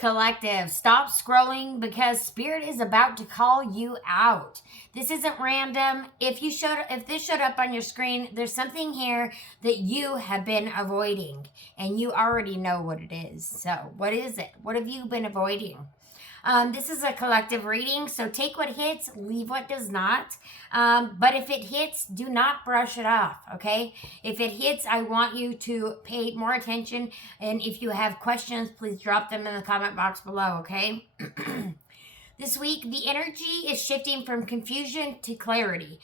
Collective, stop scrolling because Spirit is about to call you out. This isn't random. If this showed up on your screen, there's something here that you have been avoiding, and you already know what it is. So, what is it? What have you been avoiding? This is a collective reading, so take what hits, leave what does not. But if it hits, do not brush it off, okay? If it hits, I want you to pay more attention. And if you have questions, please drop them in the comment box below, okay? This week, the energy is shifting from confusion to clarity.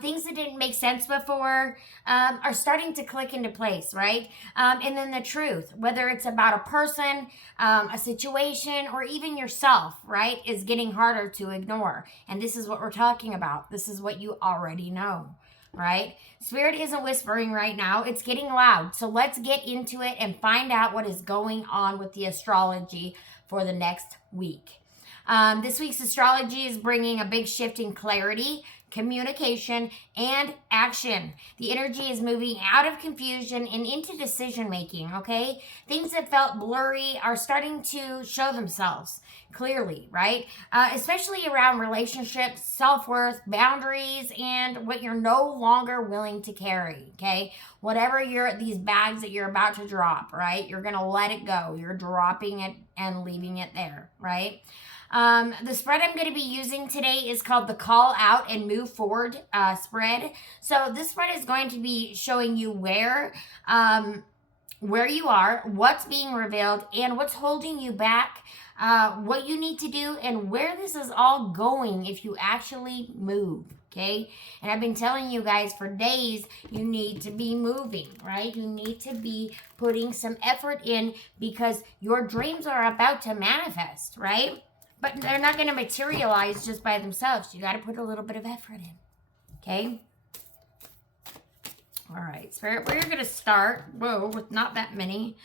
Things that didn't make sense before are starting to click into place, right? And then the truth, whether it's about a person, a situation, or even yourself, right, is getting harder to ignore. And this is what we're talking about. This is what you already know, right? Spirit isn't whispering right now. It's getting loud. So let's get into it and find out what is going on with the astrology for the next week. This week's astrology is bringing a big shift in clarity, communication, and action. The energy is moving out of confusion and into decision making, okay? Things that felt blurry are starting to show themselves clearly, right? Especially around relationships, self-worth, boundaries, and what you're no longer willing to carry, okay? Whatever these bags that you're about to drop, right? You're going to let it go. You're dropping it and leaving it there, right? The spread I'm going to be using today is called the Call Out and Move Forward spread. So this spread is going to be showing you where you are, what's being revealed, and what's holding you back, what you need to do, and where this is all going if you actually move. Okay, and I've been telling you guys for days, you need to be moving, right? You need to be putting some effort in because your dreams are about to manifest, right? But they're not going to materialize just by themselves. You got to put a little bit of effort in. Okay? All right. Spirit, we're going to start, with not that many.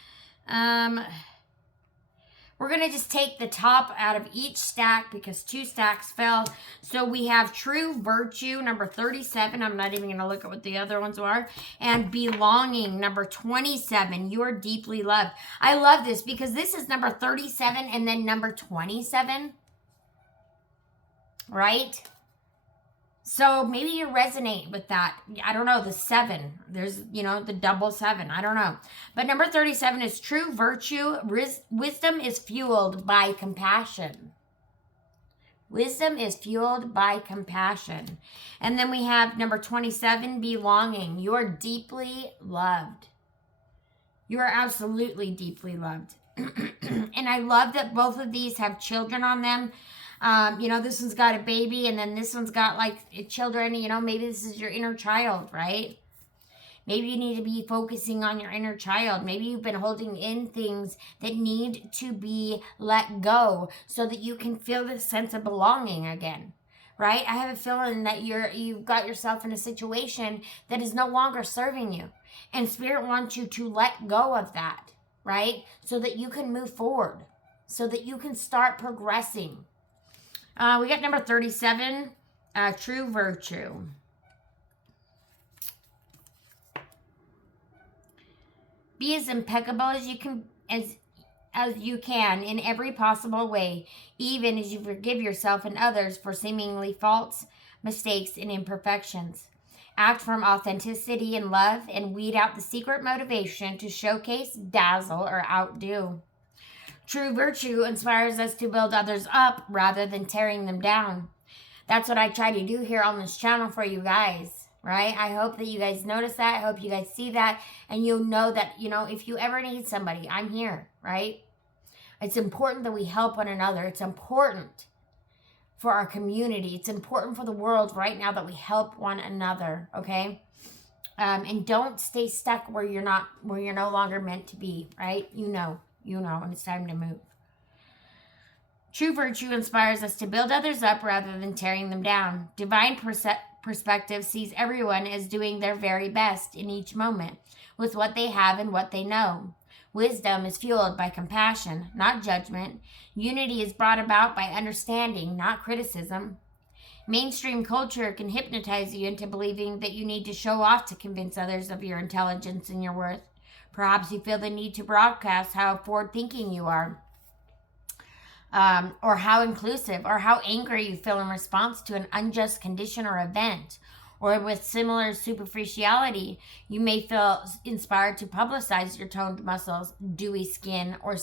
We're going to just take the top out of each stack because 2 stacks fell. So we have True Virtue, number 37. I'm not even going to look at what the other ones are. And Belonging, number 27. You are deeply loved. I love this because this is number 37 and then number 27. Right? So maybe you resonate with that. I don't know, the 7. There's, the double 7. I don't know. But number 37 is True Virtue. Wisdom is fueled by compassion. Wisdom is fueled by compassion. And then we have number 27, Belonging. You're deeply loved. You are absolutely deeply loved. And I love that both of these have children on them. This one's got a baby and then this one's got children, maybe this is your inner child, right? Maybe you need to be focusing on your inner child. Maybe you've been holding in things that need to be let go so that you can feel this sense of belonging again, right? I have a feeling that you've got yourself in a situation that is no longer serving you. And Spirit wants you to let go of that, right? So that you can move forward, so that you can start progressing. We got number 37, True Virtue. Be as impeccable as you can, as you can in every possible way, even as you forgive yourself and others for seemingly faults, mistakes, and imperfections. Act from authenticity and love and weed out the secret motivation to showcase, dazzle, or outdo. True Virtue inspires us to build others up rather than tearing them down. That's what I try to do here on this channel for you guys, right? I hope that you guys notice that. I hope you guys see that. And you'll know that, if you ever need somebody, I'm here, right? It's important that we help one another. It's important for our community. It's important for the world right now that we help one another, okay? And don't stay stuck where you're no longer meant to be, right? You know, and it's time to move. True Virtue inspires us to build others up rather than tearing them down. Divine perspective sees everyone as doing their very best in each moment with what they have and what they know. Wisdom is fueled by compassion, not judgment. Unity is brought about by understanding, not criticism. Mainstream culture can hypnotize you into believing that you need to show off to convince others of your intelligence and your worth. Perhaps you feel the need to broadcast how forward-thinking you are. or how inclusive or how angry you feel in response to an unjust condition or event. Or with similar superficiality, you may feel inspired to publicize your toned muscles, dewy skin, or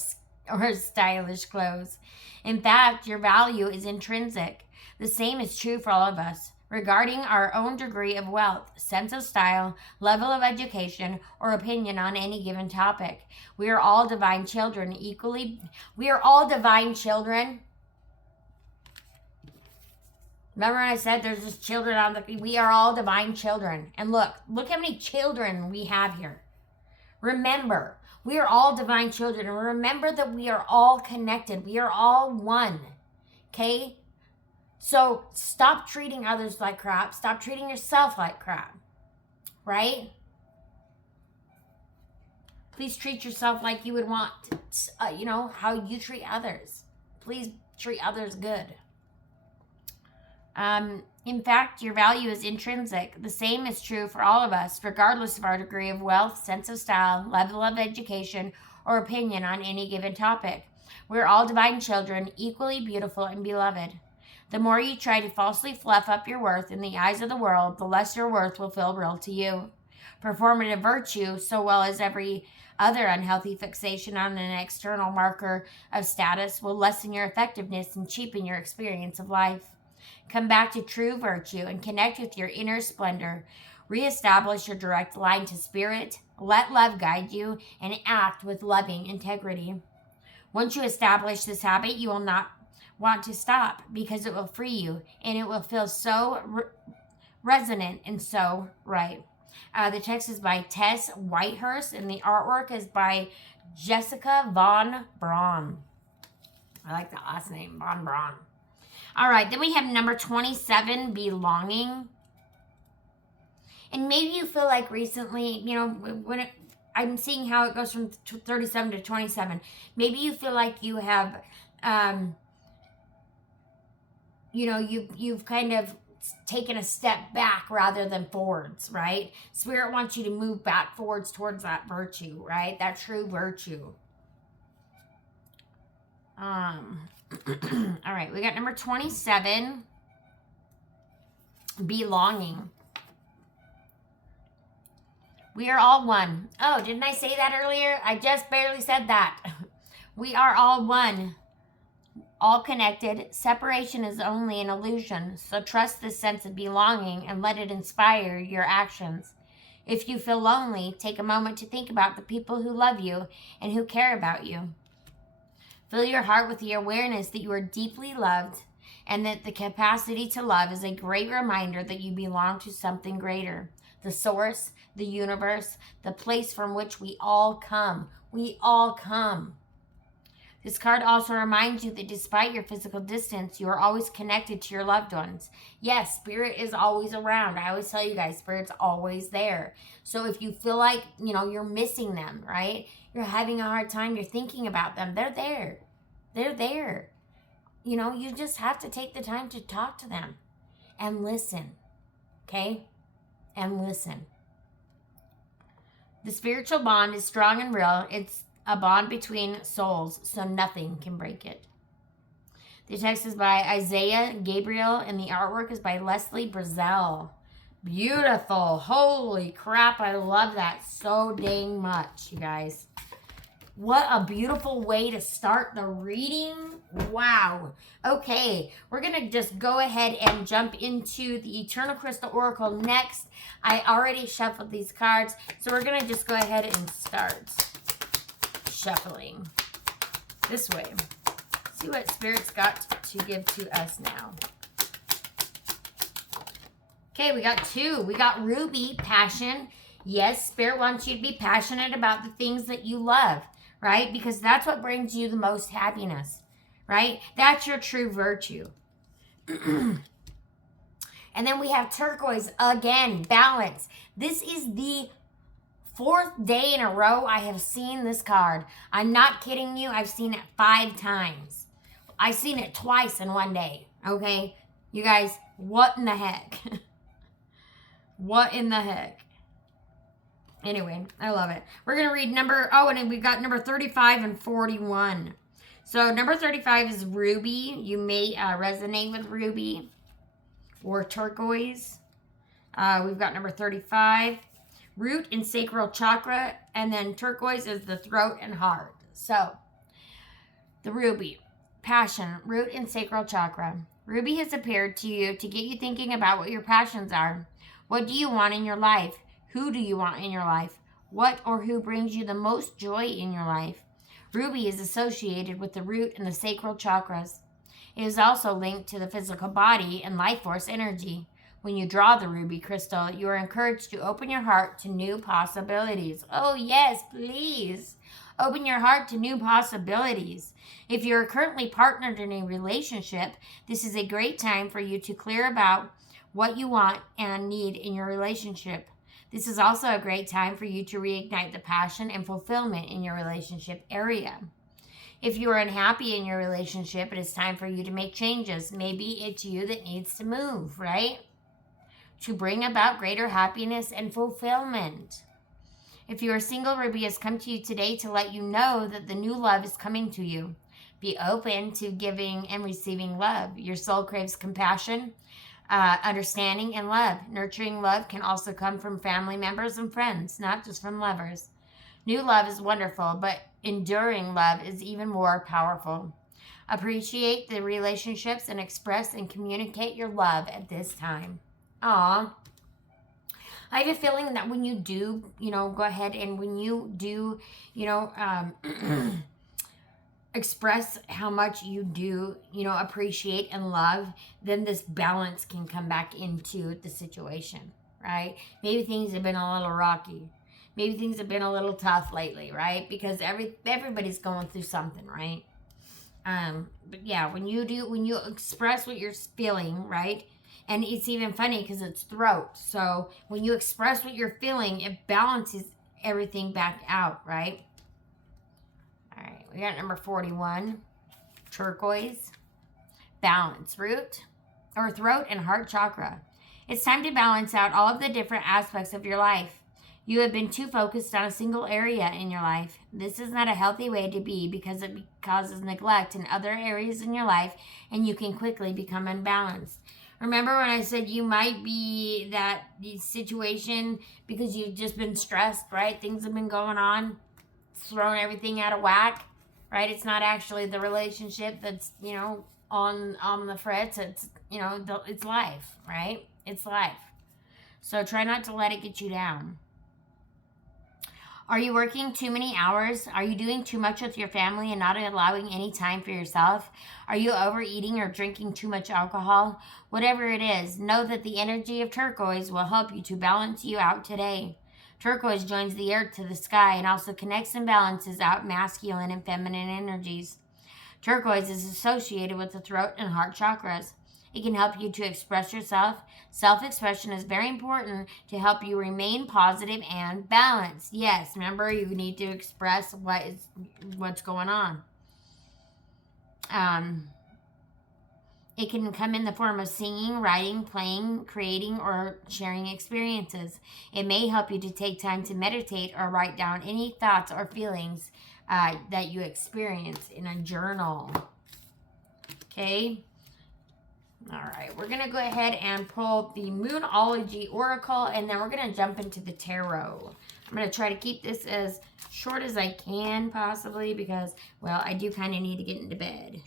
stylish clothes. In fact, your value is intrinsic. The same is true for all of us. Regarding our own degree of wealth, sense of style, level of education, or opinion on any given topic, we are all divine children equally. We are all divine children. Remember when I said there's just children on the... We are all divine children. And look how many children we have here. Remember, we are all divine children. And remember that we are all connected. We are all one. Okay? So stop treating others like crap. Stop treating yourself like crap. Right? Please treat yourself like you would want, how you treat others. Please treat others good. In fact, your value is intrinsic. The same is true for all of us, regardless of our degree of wealth, sense of style, level of education, or opinion on any given topic. We're all divine children, equally beautiful and beloved. The more you try to falsely fluff up your worth in the eyes of the world, the less your worth will feel real to you. Performative virtue, so well as every other unhealthy fixation on an external marker of status, will lessen your effectiveness and cheapen your experience of life. Come back to true virtue and connect with your inner splendor. Reestablish your direct line to spirit. Let love guide you and act with loving integrity. Once you establish this habit, you will not want to stop because it will free you and it will feel so resonant and so right. The text is by Tess Whitehurst and the artwork is by Jessica Von Braun. I like the last name, Von Braun. All right, then we have number 27, belonging. And maybe you feel like recently, I'm seeing how it goes from 37 to 27. Maybe you feel like you have, you've kind of taken a step back rather than forwards, right? Spirit wants you to move back forwards towards that virtue, right? That true virtue. All right, we got number 27, belonging. We are all one. Oh, didn't I say that earlier? I just barely said that. We are all one, all connected. Separation is only an illusion, so trust this sense of belonging and let it inspire your actions. If you feel lonely, take a moment to think about the people who love you and who care about you. Fill your heart with the awareness that you are deeply loved and that the capacity to love is a great reminder that you belong to something greater. The source, the universe, the place from which we all come. We all come. This card also reminds you that despite your physical distance, you are always connected to your loved ones. Yes, spirit is always around. I always tell you guys, spirit's always there. So if you feel like, you're missing them, right? You're having a hard time, you're thinking about them, they're there. They're there. You just have to take the time to talk to them and listen, okay? And listen. The spiritual bond is strong and real. It's a bond between souls, so nothing can break it. The text is by Isaiah Gabriel, and the artwork is by Leslie Brazel. Beautiful. Holy crap, I love that so dang much, you guys. What a beautiful way to start the reading. Wow. Okay, we're going to just go ahead and jump into the Eternal Crystal Oracle next. I already shuffled these cards, so we're going to just go ahead and start shuffling this way. See what Spirit's got to give to us now. Okay, we got two. We got Ruby, passion. Yes, Spirit wants you to be passionate about the things that you love, right? Because that's what brings you the most happiness, right? That's your true virtue. And then we have turquoise again, balance. This is the 4th day in a row I have seen this card. I'm not kidding you. I've seen it 5 times. I've seen it twice in one day. Okay, you guys, what in the heck? What in the heck? Anyway, I love it. We're going to read and we've got number 35 and 41. So number 35 is ruby. You may resonate with ruby or turquoise. We've got number 35, root and sacral chakra, and then turquoise is the throat and heart. So the ruby, passion, root and sacral chakra. Ruby has appeared to you to get you thinking about what your passions are. What do you want in your life? Who do you want in your life? What or who brings you the most joy in your life? Ruby is associated with the root and the sacral chakras. It is also linked to the physical body and life force energy. When you draw the ruby crystal, you are encouraged to open your heart to new possibilities. Oh, yes, please. Open your heart to new possibilities. If you're currently partnered in a relationship, this is a great time for you to clear about what you want and need in your relationship. This is also a great time for you to reignite the passion and fulfillment in your relationship area. If you are unhappy in your relationship, it is time for you to make changes. Maybe it's you that needs to move, right? To bring about greater happiness and fulfillment. If you are single, Ruby has come to you today to let you know that the new love is coming to you. Be open to giving and receiving love. Your soul craves compassion, understanding, and love. Nurturing love can also come from family members and friends, not just from lovers. New love is wonderful, but enduring love is even more powerful. Appreciate the relationships and express and communicate your love at this time. Aw. I have a feeling that when you do, go ahead and when you do, express how much you do, appreciate and love, then this balance can come back into the situation, right? Maybe things have been a little rocky. Maybe things have been a little tough lately, right? Because everybody's going through something, right? But yeah, when you express what you're feeling, right? And it's even funny because it's throat. So when you express what you're feeling, it balances everything back out, right? All right, we got number 41, turquoise, balance, root, or throat and heart chakra. It's time to balance out all of the different aspects of your life. You have been too focused on a single area in your life. This is not a healthy way to be because it causes neglect in other areas in your life, and you can quickly become unbalanced. Remember when I said you might be that situation because you've just been stressed, right? Things have been going on. It's thrown everything out of whack, right? It's not actually the relationship that's, on the fritz. It's, it's life, right? It's life. So try not to let it get you down. Are you working too many hours? Are you doing too much with your family and not allowing any time for yourself? Are you overeating or drinking too much alcohol? Whatever it is, know that the energy of turquoise will help you to balance you out today. Turquoise joins the earth to the sky and also connects and balances out masculine and feminine energies. Turquoise is associated with the throat and heart chakras. It can help you to express yourself. Self-expression is very important to help you remain positive and balanced. Yes, remember, you need to express what's going on. It can come in the form of singing, writing, playing, creating, or sharing experiences. It may help you to take time to meditate or write down any thoughts or feelings that you experience in a journal. Okay? All right, we're going to go ahead and pull the Moonology Oracle, and then we're going to jump into the Tarot. I'm going to try to keep this as short as I can, possibly, because, well, I do kind of need to get into bed.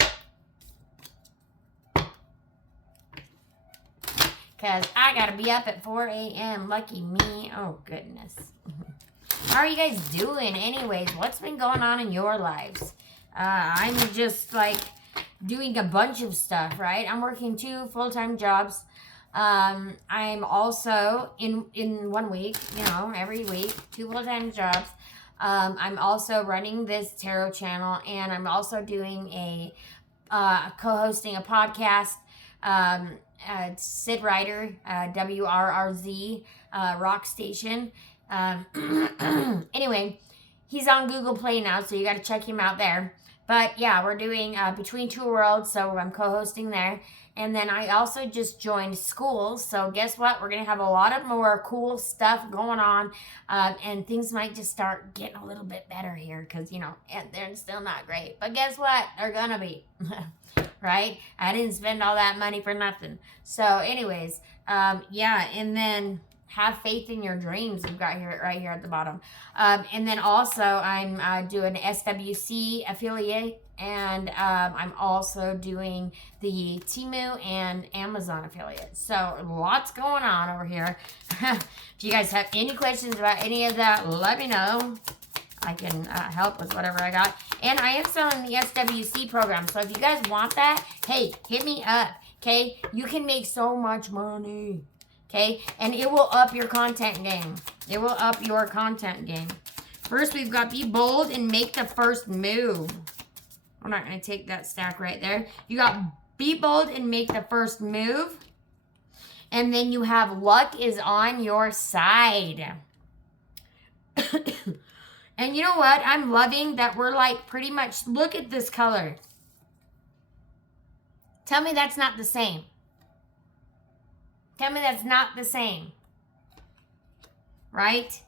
Because I got to be up at 4 a.m. Lucky me. Oh, goodness. How are you guys doing? Anyways, what's been going on in your lives? I'm just, doing a bunch of stuff, right? I'm working 2 full-time jobs. I'm also, in 1 week, every week, 2 full-time jobs. I'm also running this tarot channel, and I'm also doing co-hosting a podcast. Sid Ryder, WRRZ, Rock Station. Anyway, he's on Google Play now, so you got to check him out there. But yeah, we're doing Between Two Worlds, so I'm co-hosting there. And then I also just joined school. So guess what? We're going to have a lot of more cool stuff going on. And things might just start getting a little bit better here because, they're still not great. But guess what? They're going to be. Right? I didn't spend all that money for nothing. So anyways, yeah. And then have faith in your dreams. We've got here right here at the bottom. And then also I'm doing SWC affiliate. And I'm also doing the Temu and Amazon affiliate. So lots going on over here. If you guys have any questions about any of that, let me know. I can help with whatever I got. And I am selling the SWC program. So if you guys want that, hey, hit me up. Okay? You can make so much money. Okay? And it will up your content game. It will up your content game. First, we've got Be Bold and Make the First Move. I'm not going to take that stack right there. You got Be Bold and Make the First Move. And then you have Luck is on Your Side. And you know what? I'm loving that we're like pretty much, look at this color. Tell me that's not the same. Tell me that's not the same. Right?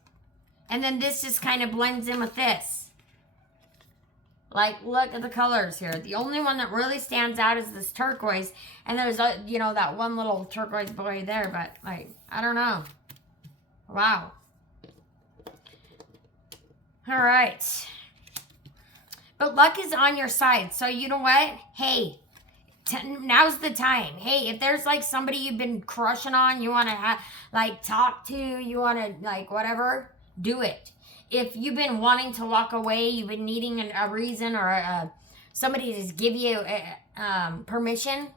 And then this just kind of blends in with this. Like, look at the colors here. The only one that really stands out is this turquoise. And there's, that one little turquoise boy there. But, like, I don't know. Wow. All right. But luck is on your side. So, you know what? Hey, now's the time. Hey, if there's, like, somebody you've been crushing on, you want to, talk to, you want to, whatever, do it. If you've been wanting to walk away, you've been needing a reason or somebody to give you permission,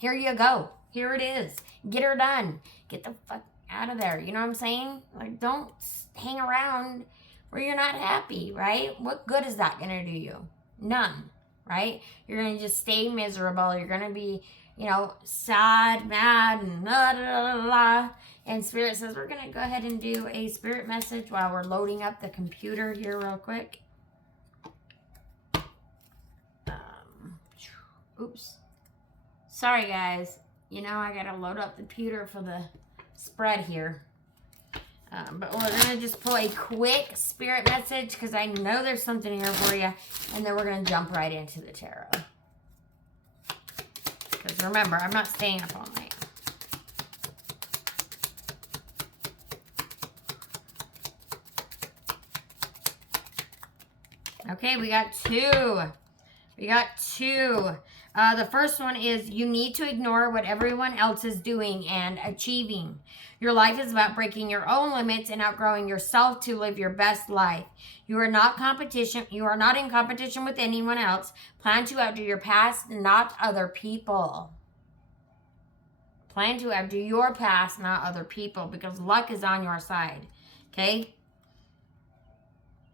here you go. Here it is. Get her done. Get the fuck out of there. You know what I'm saying? Like, don't hang around where you're not happy, right? What good is that going to do you? None, right? You're going to just stay miserable. You're going to be, sad, mad, and la, la, la, la. And Spirit says we're going to go ahead and do a Spirit message while we're loading up the computer here real quick. Oops. Sorry, guys. I got to load up the computer for the spread here. But we're going to just pull a quick Spirit message because I know there's something here for you. And then we're going to jump right into the tarot. Because remember, I'm not staying up all night. Okay, we got two. The first one is you need to ignore what everyone else is doing and achieving. Your life is about breaking your own limits and outgrowing yourself to live your best life. You are not in competition with anyone else. Plan to outdo your past, not other people. Plan to outdo your past, not other people, because luck is on your side. Okay?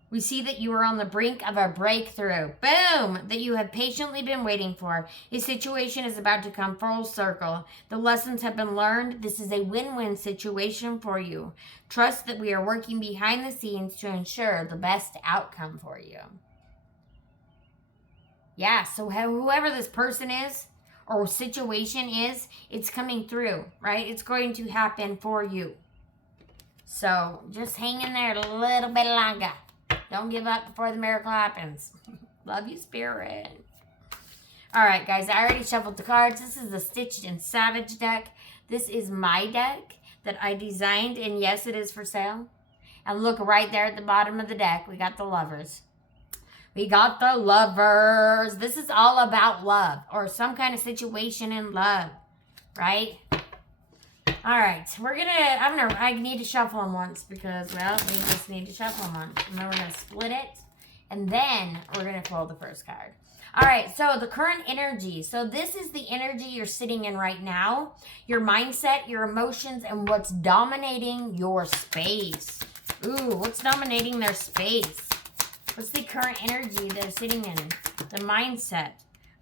We see that you are on the brink of a breakthrough. Boom! That you have patiently been waiting for. A situation is about to come full circle. The lessons have been learned. This is a win-win situation for you. Trust that we are working behind the scenes to ensure the best outcome for you. Yeah, so whoever this person is or situation is, it's coming through, right? It's going to happen for you. So just hang in there a little bit longer. Don't give up before the miracle happens. Love you, Spirit. All right, guys. I already shuffled the cards. This is the Stitched and Savage deck. This is my deck that I designed. And yes, it is for sale. And look right there at the bottom of the deck. We got the Lovers. We got the Lovers. This is all about love. Or some kind of situation in love. Right? All right, I need to shuffle them once because, well, we just need to shuffle them once. And then we're going to split it. And then we're going to pull the first card. All right, so the current energy. So this is the energy you're sitting in right now. Your mindset, your emotions, and what's dominating your space. Ooh, what's dominating their space? What's the current energy they're sitting in? The mindset.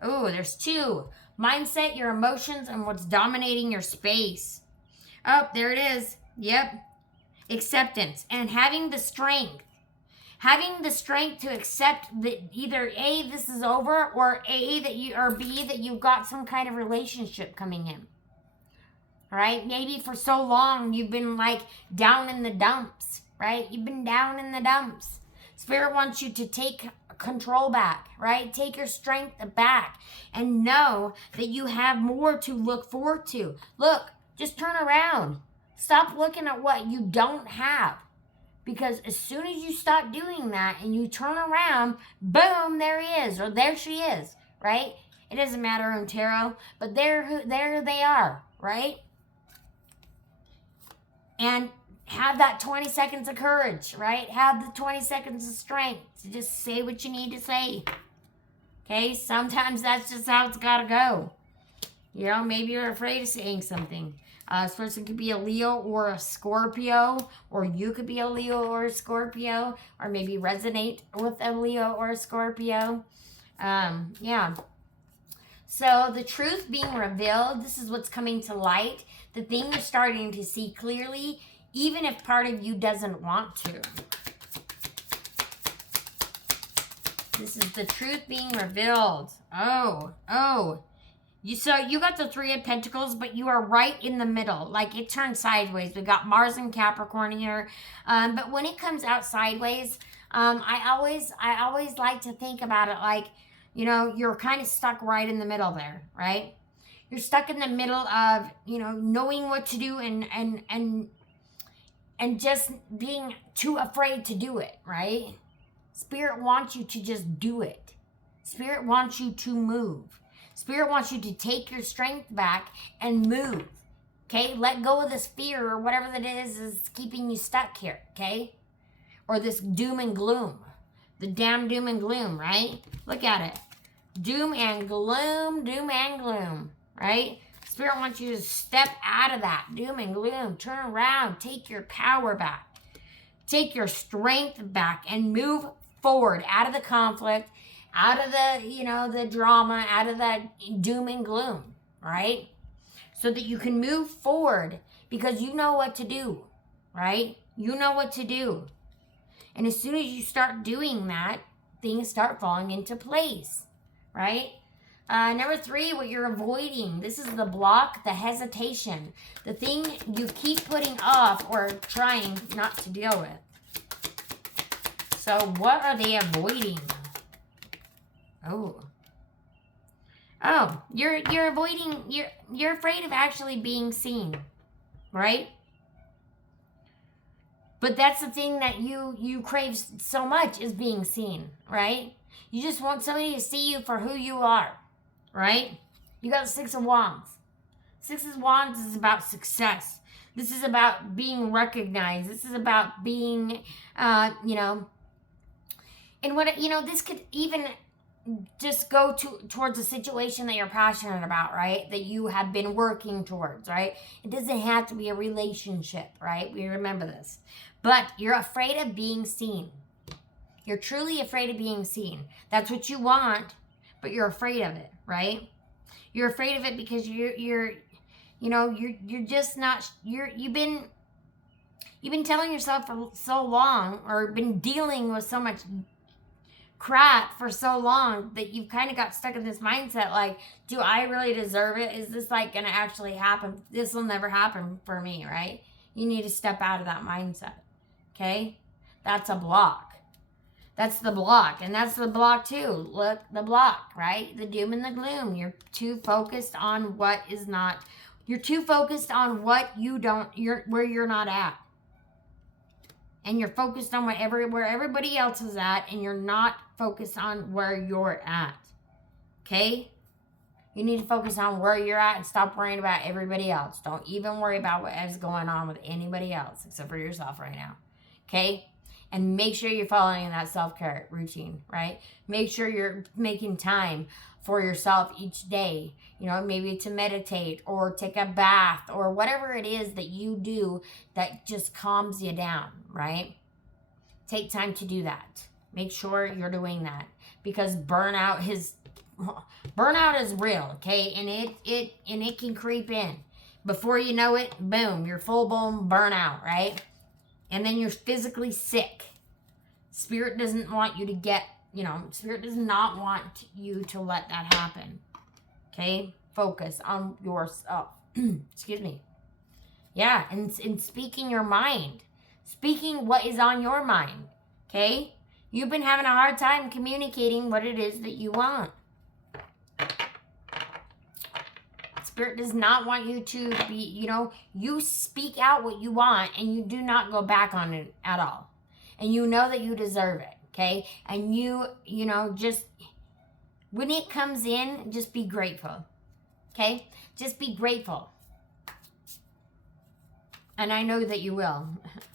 Ooh, there's two. Mindset, your emotions, and what's dominating your space. Oh, there it is. Yep. Acceptance and having the strength Having the strength to accept that either A, this is over, or A, that you, or B, that you've got some kind of relationship coming in. Right? Maybe for so long you've been like down in the dumps, right? You've been down in the dumps. Spirit wants you to take control back, right? Take your strength back and know that you have more to look forward to. Look, just turn around. Stop looking at what you don't have. Because as soon as you stop doing that and you turn around, boom, there he is, or there she is, right? It doesn't matter on tarot, but there they are, right? And have that 20 seconds of courage, right? Have the 20 seconds of strength to just say what you need to say. Okay? Sometimes that's just how it's got to go. You know, maybe you're afraid of saying something. This person could be a Leo or a Scorpio, or you could be a Leo or a Scorpio, or maybe resonate with a Leo or a Scorpio. Yeah. So the truth being revealed, this is what's coming to light. The thing you're starting to see clearly, even if part of you doesn't want to. This is the truth being revealed. So you got the Three of Pentacles, but you are right in the middle. Like it turned sideways. We got Mars and Capricorn here. But when it comes out sideways, I always like to think about it like, you know, you're kind of stuck right in the middle there, right? You're stuck in the middle of, you know, knowing what to do and just being too afraid to do it, right? Spirit wants you to just do it. Spirit wants you to move. Spirit wants you to take your strength back and move. Okay? Let go of this fear or whatever that is keeping you stuck here. Okay? Or this doom and gloom. The damn doom and gloom, right? Look at it. Doom and gloom, right? Spirit wants you to step out of that doom and gloom. Turn around. Take your power back. Take your strength back and move forward out of the conflict, out of the, you know, the drama, out of that doom and gloom, right? So that you can move forward because you know what to do, right? You know what to do. And as soon as you start doing that, things start falling into place, right? Number 3, what you're avoiding. This is the block, the hesitation. The thing you keep putting off or trying not to deal with. So what are they avoiding? You're avoiding, you're afraid of actually being seen, right? But that's the thing that you crave so much is being seen, right? You just want somebody to see you for who you are, right? You got the 6 of Wands. 6 of Wands is about success. This is about being recognized. This is about being, you know, and what, you know, this could even just go towards a situation that you're passionate about, right? That you have been working towards, right? It doesn't have to be a relationship, right? We remember this. But you're afraid of being seen. You're truly afraid of being seen. That's what you want, but you're afraid of it, right? You're afraid of it because you're just not, you've been telling yourself for so long, or been dealing with so much crap for so long that you've kind of got stuck in this mindset like, do I really deserve it? Is this like going to actually happen? This will never happen for me, right? You need to step out of that mindset, okay? That's a block. That's the block, and that's the block too. Look, the block, right? The doom and the gloom. You're too focused on what is not. You're too focused on what you don't, where you're not at. And you're focused on where everybody else is at, and you're not focused on where you're at. Okay? You need to focus on where you're at and stop worrying about everybody else. Don't even worry about what is going on with anybody else except for yourself right now. Okay? And make sure you're following that self-care routine, right? Make sure you're making time for yourself each day. You know, maybe to meditate or take a bath or whatever it is that you do that just calms you down, right? Take time to do that. Make sure you're doing that, because burnout is real, okay? And it can creep in. Before you know it, boom, you're full blown burnout, right? And then you're physically sick. Spirit doesn't want you to get, Spirit does not want you to let that happen. Okay? Focus on yourself. Excuse me. Yeah, and speaking your mind. Speaking what is on your mind. Okay? You've been having a hard time communicating what it is that you want. Spirit does not want you to be, you speak out what you want and you do not go back on it at all. And you know that you deserve it, okay? And just when it comes in, just be grateful, okay? Just be grateful. And I know that you will.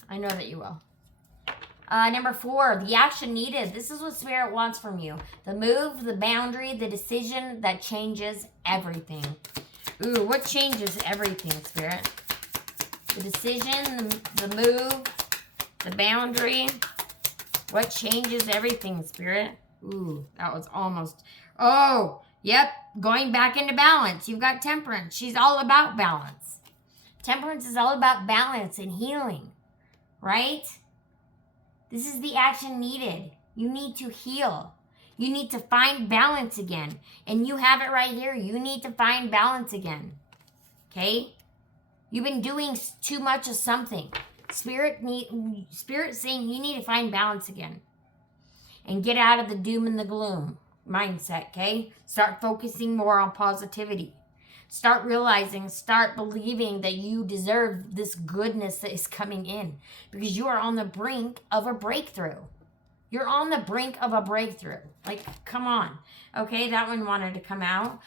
I know that you will. Number 4, the action needed. This is what Spirit wants from you. The move, the boundary, the decision that changes everything. Ooh, what changes everything, Spirit? The decision, the move, the boundary. What changes everything, Spirit? Ooh, that was almost... Oh, yep, going back into balance. You've got Temperance. She's all about balance. Temperance is all about balance and healing, right? This is the action needed. You need to heal. You need to find balance again. And you have it right here. You need to find balance again. Okay? You've been doing too much of something. Spirit saying you need to find balance again. And get out of the doom and the gloom mindset, okay? Start focusing more on positivity. Start realizing, start believing that you deserve this goodness that is coming in. Because you are on the brink of a breakthrough. You're on the brink of a breakthrough. Like, come on. Okay, that one wanted to come out.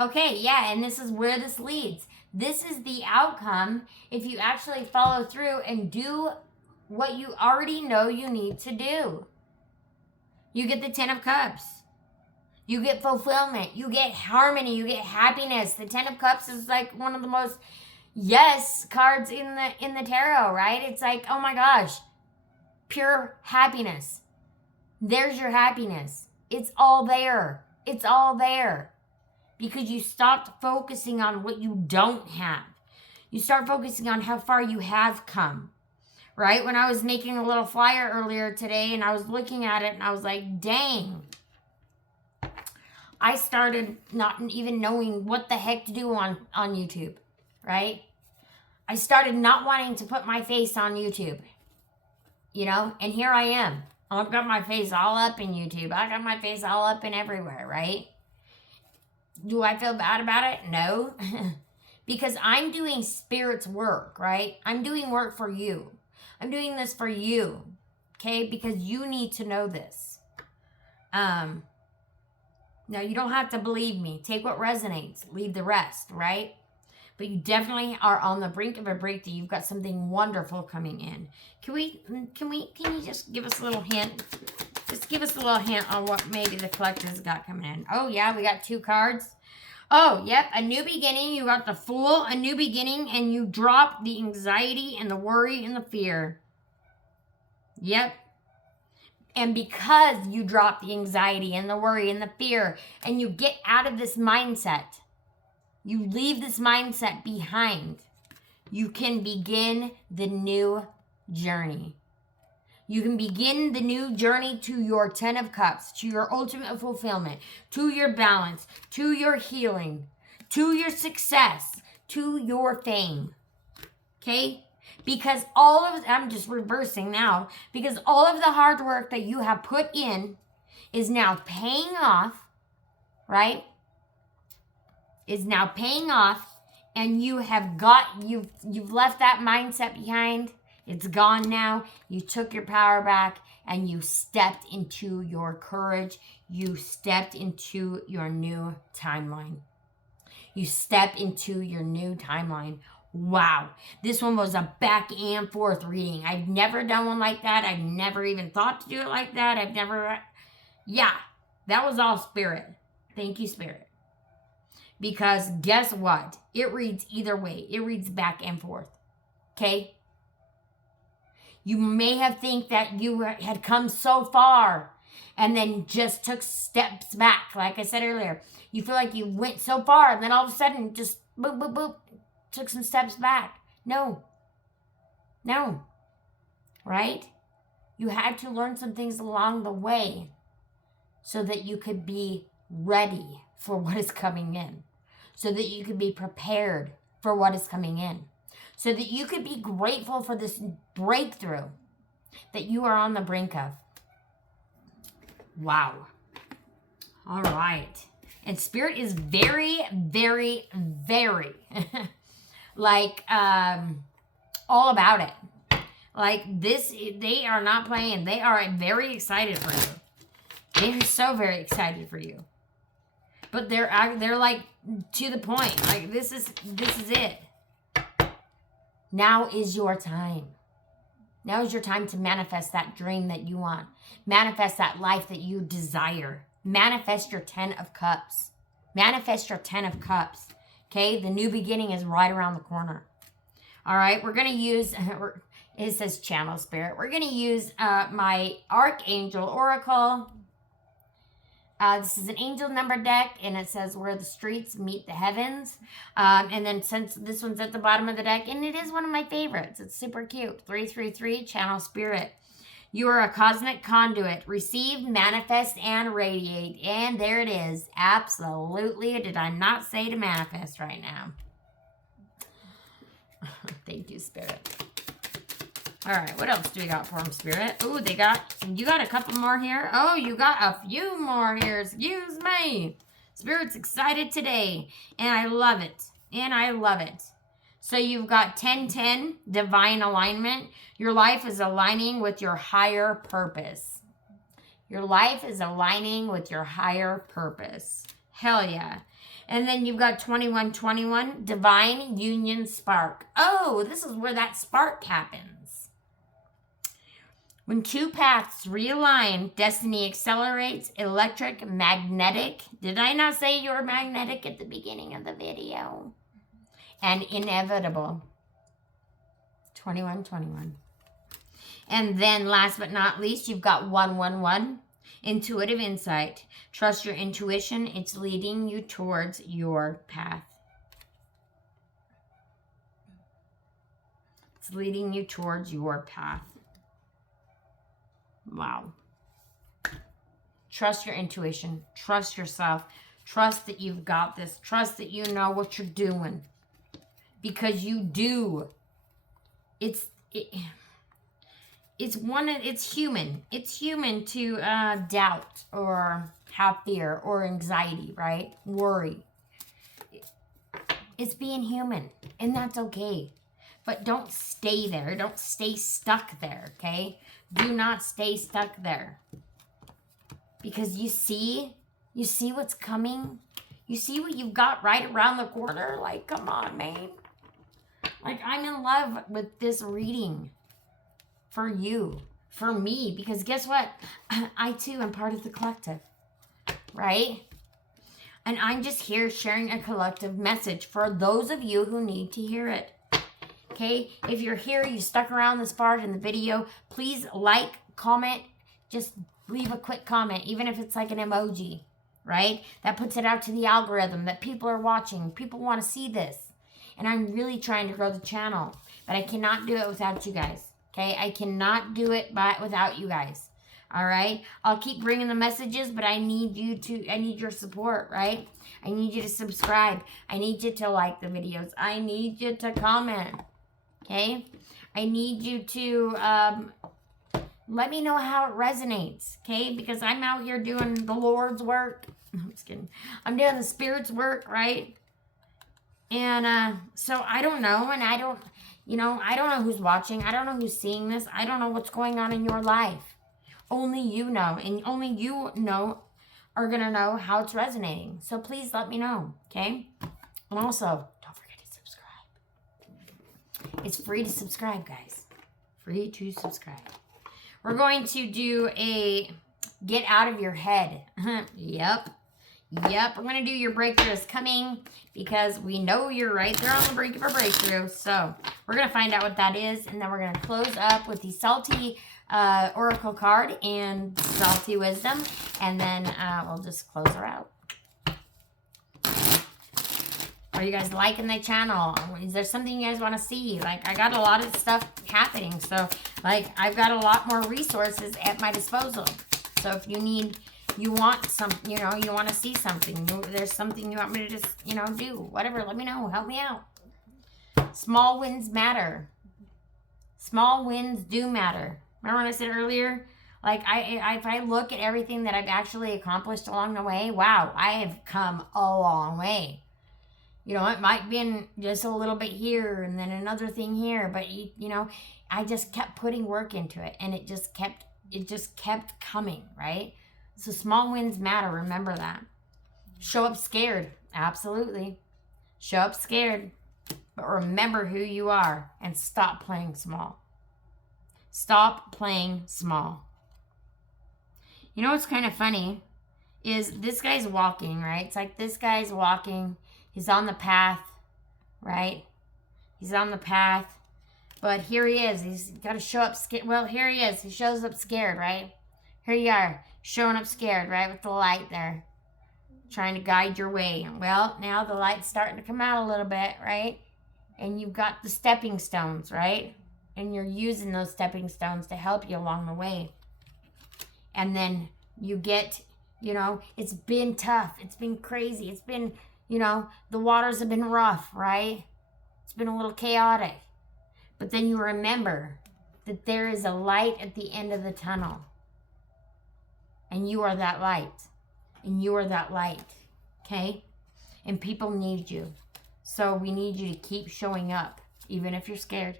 Okay, yeah, and this is where this leads. This is the outcome if you actually follow through and do what you already know you need to do. You get the 10 of Cups. You get fulfillment. You get harmony. You get happiness. The 10 of Cups is like one of the most yes cards in the tarot, right? It's like, oh my gosh, pure happiness. There's your happiness. It's all there. It's all there. Because you stopped focusing on what you don't have. You start focusing on how far you have come. Right? When I was making a little flyer earlier today and I was looking at it and I was like, dang. I started not even knowing what the heck to do on YouTube. Right? I started not wanting to put my face on YouTube. And here I am. I've got my face all up in YouTube. I got my face all up in everywhere, right? Do I feel bad about it? No. Because I'm doing Spirit's work, right? I'm doing work for you. I'm doing this for you, okay? Because you need to know this. Now, you don't have to believe me. Take what resonates. Leave the rest, right? But you definitely are on the brink of a breakthrough. You've got something wonderful coming in. Can you just give us a little hint? Just give us a little hint on what maybe the collective's got coming in. Oh, yeah, we got 2 cards. Oh, yep, a new beginning. You got the Fool, a new beginning, and you drop the anxiety and the worry and the fear. Yep. And because you drop the anxiety and the worry and the fear, and you get out of this mindset, you leave this mindset behind, you can begin the new journey. You can begin the new journey to your 10 of Cups, to your ultimate fulfillment, to your balance, to your healing, to your success, to your fame. Okay? Because I'm just reversing now, because all of the hard work that you have put in is now paying off, right? Is now paying off, and you've left that mindset behind. It's gone now. You took your power back and you stepped into your courage. You stepped into your new timeline. You step into your new timeline. Wow. This one was a back and forth reading. I've never done one like that. I've never even thought to do it like that. Yeah, that was all Spirit. Thank you, Spirit. Because guess what? It reads either way. It reads back and forth. Okay? You may have think that you had come so far and then just took steps back. Like I said earlier, you feel like you went so far and then all of a sudden just boop, boop, boop, took some steps back. No. right? You had to learn some things along the way so that you could be ready for what is coming in, so that you could be prepared for what is coming in, so that you could be grateful for this breakthrough that you are on the brink of. Wow. All right. And Spirit is very, very, very like all about it. Like this, they are not playing. They are very excited for you. They're so very excited for you. But they're like to the point. Like this is it. Now is your time. Now is your time to manifest that dream that you want. Manifest that life that you desire. Manifest your 10 of Cups. Manifest your 10 of Cups. Okay? The new beginning is right around the corner. All right? We're going to use, it says Channel Spirit. We're going to use my Archangel Oracle. This is an angel number deck, and it says where the streets meet the heavens. And then since this one's at the bottom of the deck, and it is one of my favorites. It's super cute. 333, Channel Spirit. You are a cosmic conduit. Receive, manifest, and radiate. And there it is. Absolutely. Did I not say to manifest right now? Thank you, Spirit. All right, what else do we got for them, Spirit? Oh, you got a couple more here. Oh, you got a few more here. Excuse me. Spirit's excited today, and I love it. And I love it. So you've got 10-10, divine alignment. Your life is aligning with your higher purpose. Your life is aligning with your higher purpose. Hell yeah. And then you've got 21-21, divine union spark. Oh, this is where that spark happens. When two paths realign, destiny accelerates, electric, magnetic. Did I not say you were magnetic at the beginning of the video? And inevitable. 21-21. And then last but not least, you've got 1-1-1. Intuitive insight. Trust your intuition. It's leading you towards your path. It's leading you towards your path. Wow. Trust your intuition. Trust yourself. Trust that you've got this. Trust that you know what you're doing. Because you do. It's human. It's human to doubt or have fear or anxiety, right? Worry. It's being human, and that's okay. But don't stay there. Don't stay stuck there, okay? Do not stay stuck there. Because you see what's coming? You see what you've got right around the corner? Like, come on, man. Like, I'm in love with this reading for you, for me, because guess what? I too am part of the collective, right? And I'm just here sharing a collective message for those of you who need to hear it. Okay, if you're here, you stuck around this part in the video, please like, comment, just leave a quick comment, even if it's like an emoji, right? That puts it out to the algorithm that people are watching. People want to see this. And I'm really trying to grow the channel, but I cannot do it without you guys, okay? I cannot do it without you guys, all right? I'll keep bringing the messages, but I need your support, right? I need you to subscribe. I need you to like the videos. I need you to comment. Okay, I need you to let me know how it resonates, okay? Because I'm out here doing the Lord's work. I'm just kidding. I'm doing the Spirit's work, right? And so I don't know, and I don't know who's watching. I don't know who's seeing this. I don't know what's going on in your life. Only you know, and only you know are going to know how it's resonating. So please let me know, okay? And also, don't forget to subscribe. It's free to subscribe, guys. Free to subscribe. We're going to do a get out of your head. Yep. We're going to do your breakthrough is coming because we know you're right there on the brink of a breakthrough. So we're going to find out what that is. And then we're going to close up with the Salty Oracle card and Salty Wisdom. And then we'll just close her out. Are Are you guys liking the channel? Is there something you guys want to see? Like, I got a lot of stuff happening. So, like, I've got a lot more resources at my disposal. So, if you need, you want some, you know, you want to see something, there's something you want me to just, you know, do, whatever, let me know. Help me out. Small wins matter. Small wins do matter. Remember when I said earlier? Like, if I look at everything that I've actually accomplished along the way, wow, I have come a long way. You know, it might be just a little bit here and then another thing here, but, you know, I just kept putting work into it, and it just kept coming, right? So small wins matter. Remember that. Show up scared. Absolutely. Show up scared, but remember who you are and stop playing small. Stop playing small. You know what's kind of funny is this guy's walking, right? It's like this guy's walking. He's on the path, right? He's on the path. But here he is. He's got to show up scared. Well, here he is. He shows up scared, right? Here you are, showing up scared, right? With the light there. Trying to guide your way. Well, now the light's starting to come out a little bit, right? And you've got the stepping stones, right? And you're using those stepping stones to help you along the way. And then you get, you know, it's been tough. It's been crazy. It's been, you know, the waters have been rough, right? It's been a little chaotic. But then you remember that there is a light at the end of the tunnel. And you are that light. And you are that light. Okay? And people need you. So we need you to keep showing up. Even if you're scared.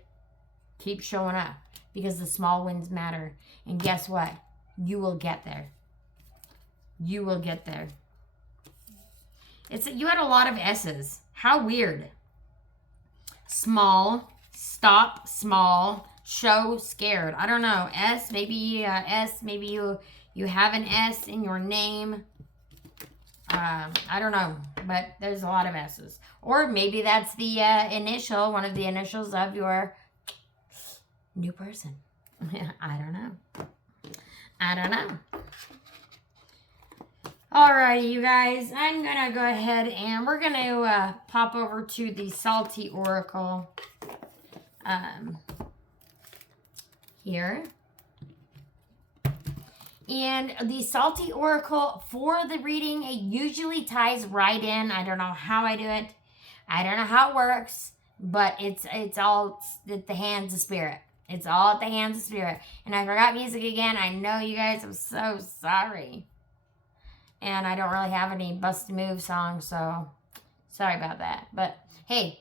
Keep showing up. Because the small wins matter. And guess what? You will get there. You will get there. You had a lot of S's. How weird. Small. Stop. Small. Show. Scared. I don't know. S. Maybe S. Maybe you have an S in your name. I don't know. But there's a lot of S's. Or maybe that's the initial. One of the initials of your new person. I don't know. I don't know. Alrighty, you guys. I'm going to go ahead and we're going to pop over to the Salty Oracle here. And the Salty Oracle for the reading, it usually ties right in. I don't know how I do it. I don't know how it works. But it's all at the hands of Spirit. It's all at the hands of Spirit. And I forgot music again. I know you guys. I'm so sorry. And I don't really have any Bust a Move songs, so sorry about that. But hey,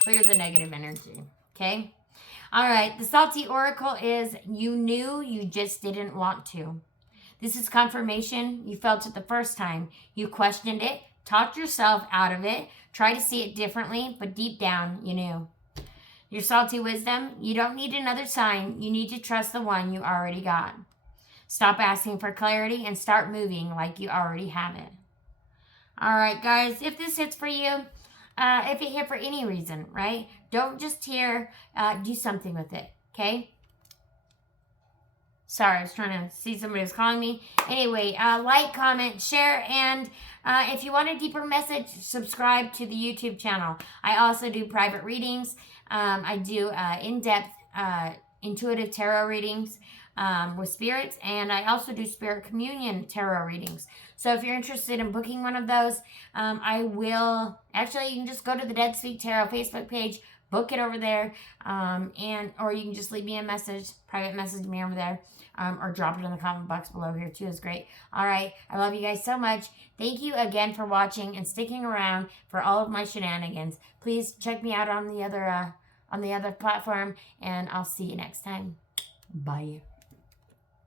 clear the negative energy. Okay? All right. The Salty Oracle is you knew, you just didn't want to. This is confirmation. You felt it the first time. You questioned it, talked yourself out of it, tried to see it differently, but deep down, you knew. Your salty wisdom, you don't need another sign. You need to trust the one you already got. Stop asking for clarity and start moving like you already have it. All right, guys, if this hits for you, if it hit for any reason, right? Don't just hear, do something with it, okay? Sorry, I was trying to see somebody was calling me. Anyway, like, comment, share, and if you want a deeper message, subscribe to the YouTube channel. I also do private readings. I do in-depth intuitive tarot readings with spirits, and I also do spirit communion tarot readings. So if you're interested in booking one of those, I will, actually you can just go to the Dead Sweet Tarot Facebook page, book it over there, or you can just leave me a message, private message me over there, or drop it in the comment box below here too is great. All right, I love you guys so much. Thank you again for watching and sticking around for all of my shenanigans. Please check me out on the other platform, and I'll see you next time. Bye.